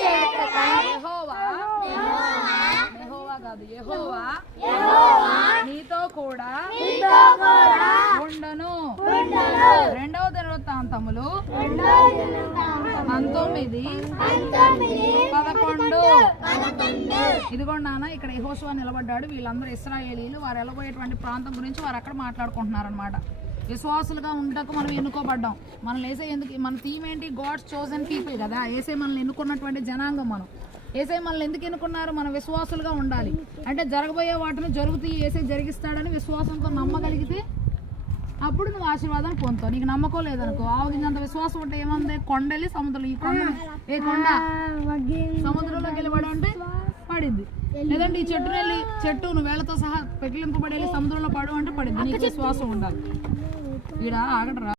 చేయుటకై యెహోవా నీతో కూడా ఉండను. 2వ దినవృత్తాంతములు 19:11. ఇదిగోండి నాన్న, ఇక్కడ యెహోషువ నిలబడ్డాడు. వీళ్ళందరూ ఇశ్రాయేలీలు. వారు వెళ్ళబోయేటువంటి ప్రాంతం గురించి వారు అక్కడ మాట్లాడుకుంటున్నారు అనమాట. విశ్వాసులుగా ఉండటకు మనం ఎన్నుకోబడ్డాం. మనం వేసే ఎందుకు, మన థీమ్ ఏంటి? గాడ్స్ చోజన్ పీపుల్ కదా. ఏసే మనల్ని ఎన్నుకున్నటువంటి జనాంగం. మనం ఏసే మనల్ని ఎందుకు ఎన్నుకున్నారు? మనం విశ్వాసులుగా ఉండాలి. అంటే జరగబోయే వాటిని జరుగుతూ ఏసే జరిగిస్తాడని విశ్వాసంతో నమ్మగలిగితే అప్పుడు నువ్వు ఆశీర్వాదాన్ని పొందుతావు. నీకు నమ్మకం లేదనుకో, ఆవుగినంత విశ్వాసం ఉంటే ఏముంది? కొండెళ్ళి సముద్రం, ఈ కొండ ఏ కొండ సముద్రంలోకి వెళ్ళి పడి అంటే పడింది. లేదంటే ఈ చెట్టు నువ్వు వేళ్లతో సహా పెకిలింపబడి వెళ్ళి సముద్రంలో పడు అంటే పడింది. నీకు విశ్వాసం ఉండాలి. ఈడ ఆగడరా.